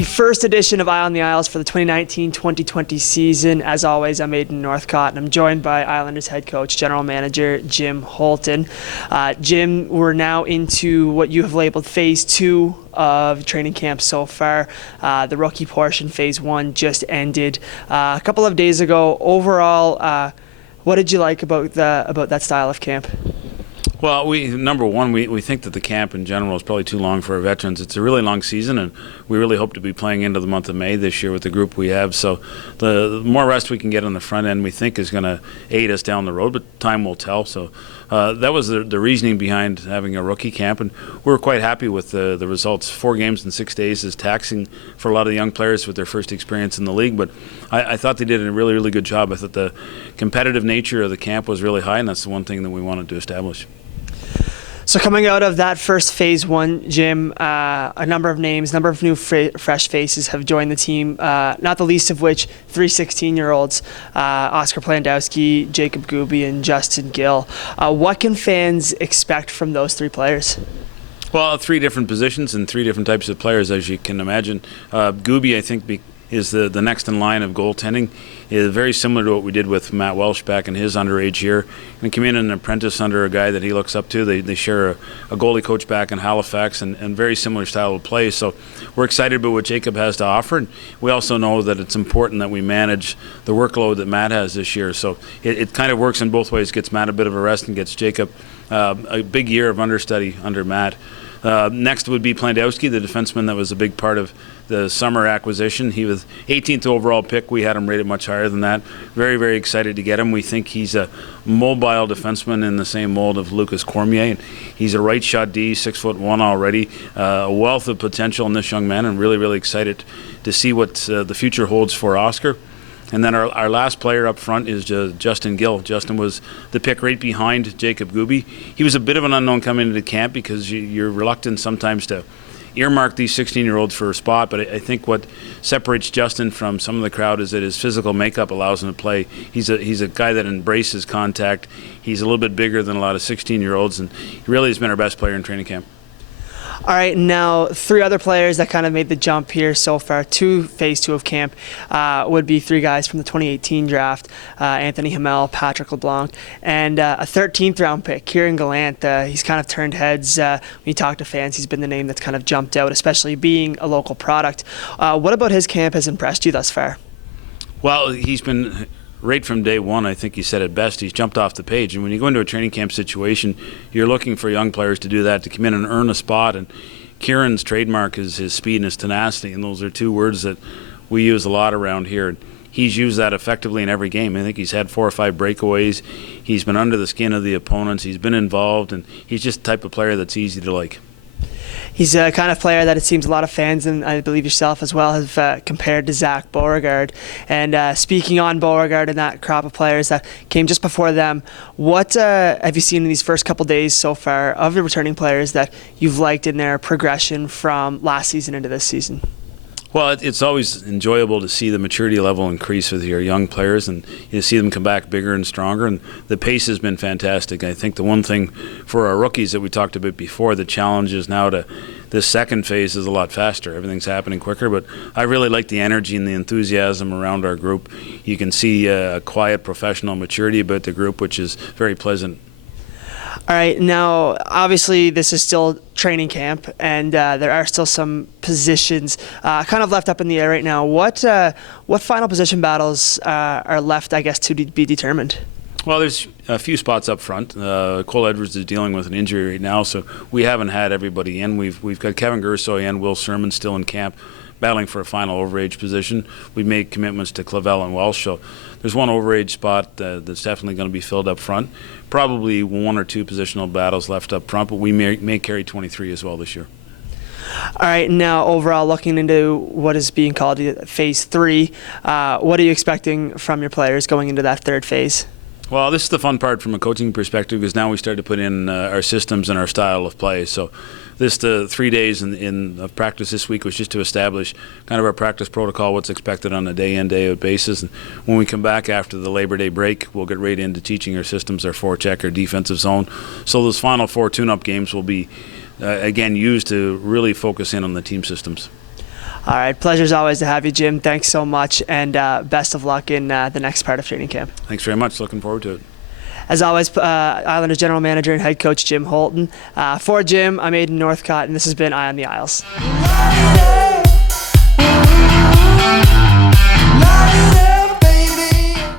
the first edition of Eye on the Isles for the 2019-2020 season. As always, I'm Aidan Northcott, and I'm joined by Islanders head coach, general manager Jim Hulton. Jim, we're now into what you have labeled phase 2 of training camp so far. The rookie portion, phase 1, just ended a couple of days ago. Overall, what did you like about that style of camp? Well, number one, we think that the camp in general is probably too long for our veterans. It's a really long season, and we really hope to be playing into the month of May this year with the group we have. So the more rest we can get on the front end, we think is going to aid us down the road, but time will tell. So that was the reasoning behind having a rookie camp, and we were quite happy with the results. 4 games in 6 days is taxing for a lot of the young players with their first experience in the league, but I thought they did a really, really good job. I thought the competitive nature of the camp was really high, and that's the one thing that we wanted to establish. So coming out of that first phase 1, Jim, a number of new fresh faces have joined the team, not the least of which 3 16-year-olds, Oscar Plandowski, Jacob Gooby, and Justin Gill. What can fans expect from those 3 players? Well, 3 different positions and 3 different types of players, as you can imagine. Gooby, I think, is the next in line of goaltending. Is very similar to what we did with Matt Welsh back in his underage year. And came in an apprentice under a guy that he looks up to. They share a goalie coach back in Halifax and very similar style of play. So we're excited about what Jacob has to offer. And we also know that it's important that we manage the workload that Matt has this year. So it kind of works in both ways. Gets Matt a bit of a rest and gets Jacob a big year of understudy under Matt. Next would be Plandowski, the defenseman that was a big part of the summer acquisition. He was 18th overall pick. We had him rated much higher than that. Very, very excited to get him. We think he's a mobile defenseman in the same mold of Lucas Cormier. And he's a right shot D, 6'1" already. A wealth of potential in this young man, and really, really excited to see what the future holds for Oscar. And then our last player up front is Justin Gill. Justin was the pick right behind Jacob Gooby. He was a bit of an unknown coming into camp because you're reluctant sometimes to earmark these 16-year-olds for a spot, but I think what separates Justin from some of the crowd is that his physical makeup allows him to play. He's a guy that embraces contact. He's a little bit bigger than a lot of 16-year-olds, and he really has been our best player in training camp. All right, now 3 other players that kind of made the jump here so far to phase 2 of camp would be 3 guys from the 2018 draft, Anthony Hamel, Patrick LeBlanc, and a 13th round pick, Kieran Gallant. He's kind of turned heads. When you talk to fans, he's been the name that's kind of jumped out, especially being a local product. What about his camp has impressed you thus far? Well, he's been right from day one. I think he said it best. He's jumped off the page. And when you go into a training camp situation, you're looking for young players to do that, to come in and earn a spot. And Kieran's trademark is his speed and his tenacity. And those are 2 words that we use a lot around here. And he's used that effectively in every game. I think he's had 4 or 5 breakaways. He's been under the skin of the opponents. He's been involved. And he's just the type of player that's easy to like. He's a kind of player that it seems a lot of fans, and I believe yourself as well, have compared to Zach Beauregard. And speaking on Beauregard and that crop of players that came just before them, what have you seen in these first couple days so far of the returning players that you've liked in their progression from last season into this season? Well, it's always enjoyable to see the maturity level increase with your young players, and you see them come back bigger and stronger, and the pace has been fantastic. I think the one thing for our rookies that we talked about before, the challenge is now to this second phase is a lot faster. Everything's happening quicker, but I really like the energy and the enthusiasm around our group. You can see a quiet professional maturity about the group, which is very pleasant. All right, now obviously this is still training camp, and there are still some positions kind of left up in the air right now. What final position battles are left, I guess, to be determined? Well, there's a few spots up front. Cole Edwards is dealing with an injury right now, so we haven't had everybody in. We've got Kevin Gursoy and Will Sermon still in camp, battling for a final overage position. We made commitments to Clavel and Welsh, so there's one overage spot that's definitely going to be filled up front. Probably 1 or 2 positional battles left up front, but we may carry 23 as well this year. All right, now overall looking into what is being called phase 3, what are you expecting from your players going into that 3rd phase? Well, this is the fun part from a coaching perspective, because now we start to put in our systems and our style of play. So this 3 days of practice this week was just to establish kind of our practice protocol, what's expected on a day-in, day-out basis. And when we come back after the Labor Day break, we'll get right into teaching our systems, our forecheck, our defensive zone. So those final 4 tune-up games will be, again, used to really focus in on the team systems. All right, pleasure's always to have you, Jim. Thanks so much, and best of luck in the next part of training camp. Thanks very much. Looking forward to it. As always, Islanders general manager and head coach Jim Hulton. For Jim, I'm Aidan Northcott, and this has been Eye on the Isles.